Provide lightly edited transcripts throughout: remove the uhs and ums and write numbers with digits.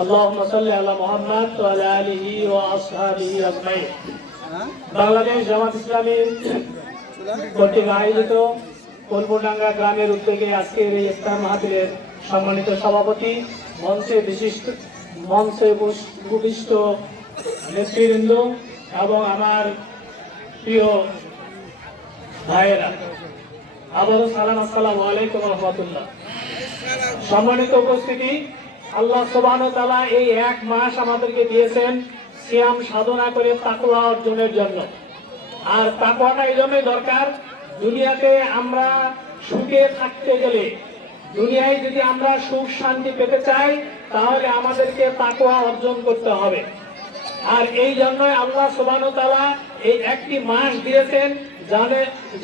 আল্লাহুম্মা সাল্লি আলা মুহাম্মাদ ওয়া আলা আলিহি ওয়া আসহাবিহি আজমাইন। বাংলাদেশ জামাত ইসলামী কর্তৃক আয়োজিত ফুলপুরডাঙ্গা গ্রামের উদ্যোগে আজকের এই ইফতার মাহফিলের সম্মানিত সভাপতি, মঞ্চে উপবিষ্ট নেতৃবৃন্দ এবং আমার প্রিয় ভাইয়েরা, আবারও সালাম, আসসালামু আলাইকুম ওয়া রাহমাতুল্লাহ। সম্মানিত উপস্থিতি, আল্লাহ সুবহানাহু ওয়া তাআলা এই এক মাস আমাদেরকে দিয়েছেন সিয়াম সাধনা করে তাকওয়া অর্জনের জন্য। আর তাকওয়াটা এই জন্যই দরকার, দুনিয়াতে আমরা সুখে থাকতে গেলে, দুনিয়ায় যদি আমরা সুখ শান্তি পেতে চাই, তাহলে আমাদেরকে তাকওয়া অর্জন করতে হবে। আর এই জন্যই আল্লাহ সুবহানাহু ওয়া তাআলা এই একটি মাস দিয়েছেন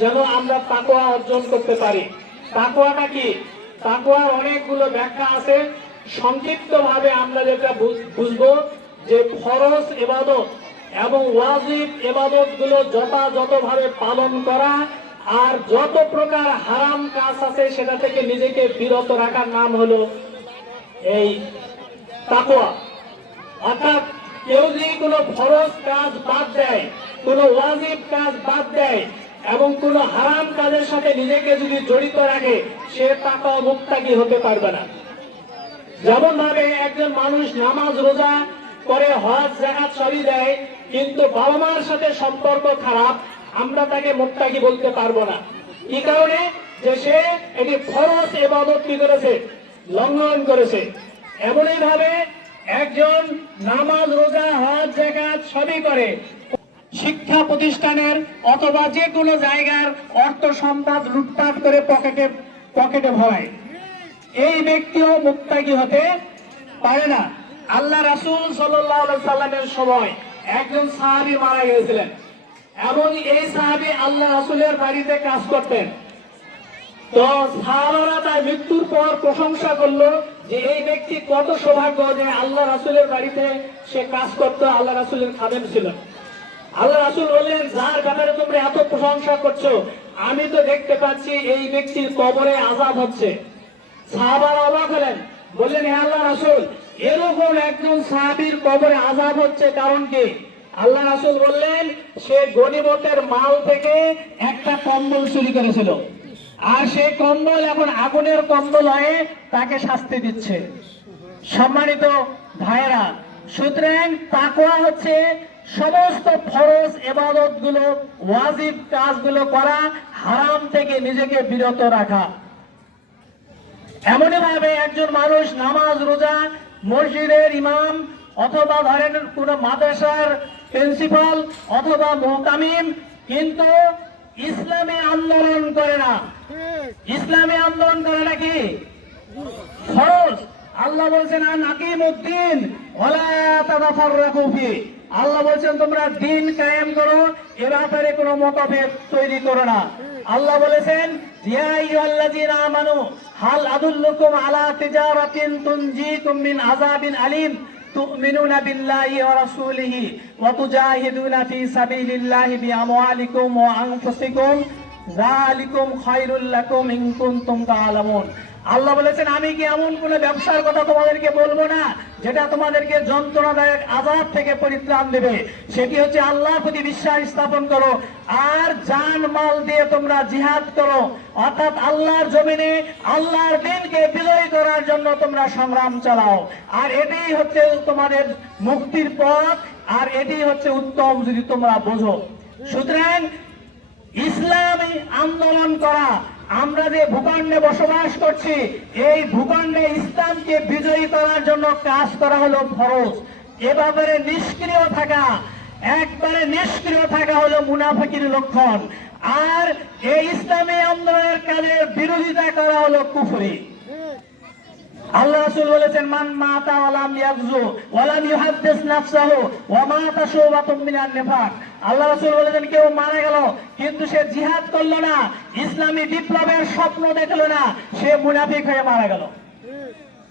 যেন আমরা তাকওয়া অর্জন করতে পারি। তাকওয়াটা কি? তাকওয়ার অনেকগুলো ব্যাখ্যা আছে। সংক্ষিপ্ত ভাবে আমরা যেটা বুঝবো যে ফরজ ইবাদত এবং ওয়াজিব ইবাদত গুলো যথাযথভাবে পালন করা, আর যত প্রকার হারাম কাজ আছে সেটা থেকে নিজেকে বিরত রাখার নাম হলো এই তাকওয়া। অর্থাৎ কেউ যদি কোনো ফরজ কাজ বাদ দেয়, কোনো ওয়াজিব কাজ বাদ দেয় এবং কোনো হারাম কাজের সাথে নিজেকে যদি জড়িত রাখে, সে তাকওয়া মুত্তাকি হতে পারবে না। যেমন ভাবে একজন মানুষ নামাজ রোজা করে, হজ যাকাত সবই দেয়, কিন্তু বাবা মার সাথে সম্পর্ক খারাপ, আমরা তাকে মুত্তাকি বলতে পারবো না। কি কারণে? যে সে এটি ফরজ ইবাদত কি করেছে? লঙ্ঘন করেছে। এমনই ভাবে একজন নামাজ রোজা হজ যাকাত সবই করে, শিক্ষা প্রতিষ্ঠানের অথবা যে কোনো জায়গার অর্থ সম্পদ লুটপাট করে পকেটে ভরায়, এই ব্যক্তিও মুত্তাকি হতে পারে না। আল্লাহ রাসূল সাল্লাল্লাহু আলাইহি সাল্লামের সময় একজন সাহাবী মারা গিয়েছিলেন এবং এই সাহাবী আল্লাহ রাসূলের বাড়িতে কাজ করতেন। তো সাহাবারা তার মৃত্যুর পর প্রশংসা করলো যে এই ব্যক্তি কত সৌভাগ্য যে আল্লাহ রাসূলের বাড়িতে সে কাজ করতো, আল্লাহ রাসূলের খাদেম ছিল। আল্লাহ রাসূল বললেন, যার ব্যাপারে তোমরা এত প্রশংসা করছো, আমি তো দেখতে পাচ্ছি এই ব্যক্তির কবরে আযাব হচ্ছে। সাহাবারা অবাক হলেন, বললেন, হে আল্লাহ রাসূল, এরকম একজন সাহাবীর কবরে আযাব হচ্ছে, কারণ কি? আল্লাহ রাসূল বললেন, সে গনিমতের মাল থেকে একটা কম্বল চুরি করেছিল, আর সেই কম্বল এখন আগুনের কম্বল হয়ে তাকে শাস্তি দিচ্ছে। সম্মানিত ভাইয়েরা, সুতরাং তাকওয়া হচ্ছে সমস্ত ফরজ ইবাদত গুলো, ওয়াজিব কাজগুলো করা, হারাম থেকে নিজেকে বিরত রাখা। এমনই ভাবে একজন মানুষ নামাজ রোজা, মসজিদের ইমাম অথবা ধরেন কোন মাদ্রাসার প্রিন্সিপাল অথবা মুহতামিম, কিন্তু ইসলামে আন্দোলন করে না। ইসলামে আন্দোলন করে নাকি ফরজ? আল্লাহ বলছেন, আকিমুদ্দিন ওয়ালা তাতাফাররাকু ফি। আল্লাহ বলছেন, তোমরা দিন কায়েম করো, এ ব্যাপারে কোনো মতভেদ তৈরি করো না। আল্লাহ বলেছেন, ইয়া আইয়ুহাল্লাযীনা আমানু হাল আদুল্লুকুম আলা তিজারাতিন তুনজিকুম মিন আযাবিন আলীম তুমিনুনা বিল্লাহি ওয়া রাসূলিহি ওয়া তুজাহিদুনা ফি সাবিলিল্লাহি বিআমওয়ালিকুম ওয়া আনফুসিকুম যালিকুম খায়রুল লাকুম ইন কুনতুম তা'লামুন। আল্লাহ বলেছেন, আমি কি এমন কোন ব্যবসার কথা তোমাদেরকে বলবো না যেটা তোমাদেরকে যন্ত্রণাদায়ক আযাব থেকে পরিত্রাণ দেবে? সেটি হচ্ছে আল্লাহর প্রতি বিশ্বাস স্থাপন করো, আর জান মাল দিয়ে তোমরা জিহাদ করো, অর্থাৎ আল্লাহর জমিনে আল্লাহর দ্বীনকে বিজয়ী করার জন্য তোমরা সংগ্রাম চালাও। আর এটাই হচ্ছে তোমাদের মুক্তির পথ, আর এটাই হচ্ছে উত্তম যদি তোমরা বোঝো। সুতরাং ইসলামী আন্দোলন করা, আমরা যে ভূখণ্ডে বসবাস করছি, এই ভূখণ্ডে ইসলামকে বিজয়ী করার জন্য কাজ করা হলো ফরজ। এ ব্যাপারে নিষ্ক্রিয় থাকা, একবারে নিষ্ক্রিয় থাকা হলো মুনাফিকের লক্ষণ। আর এই ইসলামী আন্দোলনের কাজের বিরোধিতা করা হলো কুফরি। আল্লাহ রাসূল বলেছেন, মান মাতা ওয়ালাম ইয়াগজু ওয়ালাম ইউহাদ্দিস নাফসাহু ওয়া মাতা শুবাতুম মিনান নিফাক। আল্লাহ রাসূল বলেছেন, কেউ মারা গেল কিন্তু সে জিহাদ করলো না, ইসলামী বিপ্লবের স্বপ্ন দেখলো না, সে মুনাফিক হয়ে মারা গেল।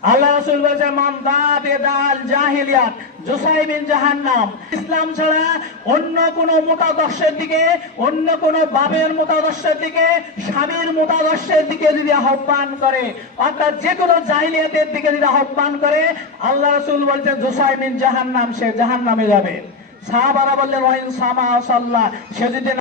আল্লাহ রাসূল বলেছেন মান দাল জাহিলিয়াত জুসাইবিন জাহান্নাম। ইসলাম ছাড়া অন্য কোন মতাদর্শের দিকে, অন্য কোন বাবের মতাদর্শের দিকে, স্বামীর মতাদর্শের দিকে যদি আহ্বান করে, অর্থাৎ যে কোনো জাহিলিয়াতের দিকে যদি আহ্বান করে, আল্লাহ রাসূল বলেছেন জুসাইবিন জাহান্নাম, সে জাহান্নামে যাবে। সাহাবারা বললেন ওয়াইন সামা সাল্লাহ, সে যদি